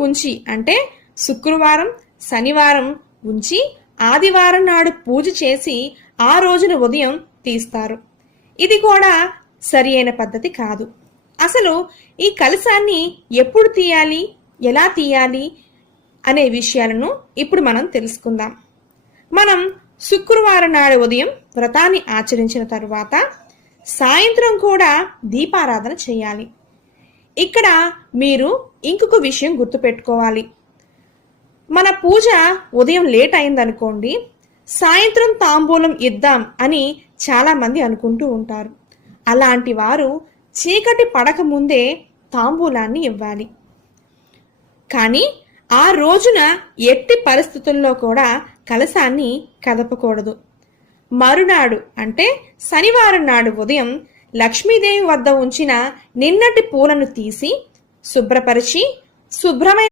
ఉంచి అంటే శుక్రవారం శనివారం ఉంచి ఆదివారం నాడు పూజ చేసి ఆ రోజున ఉదయం తీస్తారు. ఇది కూడా సరి అయిన పద్ధతి కాదు. అసలు ఈ కలశాన్ని ఎప్పుడు తీయాలి ఎలా తీయాలి అనే విషయాలను ఇప్పుడు మనం తెలుసుకుందాం. మనం శుక్రవారం నాడు ఉదయం వ్రతాన్ని ఆచరించిన తరువాత సాయంత్రం కూడా దీపారాధన చేయాలి. ఇక్కడ మీరు ఇంకొక విషయం గుర్తుపెట్టుకోవాలి. మన పూజ ఉదయం లేట్ అయిందనుకోండి సాయంత్రం తాంబూలం ఇద్దాం అని చాలామంది అనుకుంటూ ఉంటారు. అలాంటి వారు చీకటి పడక ముందే తాంబూలాన్ని ఇవ్వాలి. కానీ ఆ రోజున ఎట్టి పరిస్థితుల్లో కూడా కలశాన్ని కదపకూడదు. మరునాడు అంటే శనివారం నాడు ఉదయం లక్ష్మీదేవి వద్ద ఉంచిన నిన్నటి పూలను తీసి శుభ్రపరిచి శుభ్రమైన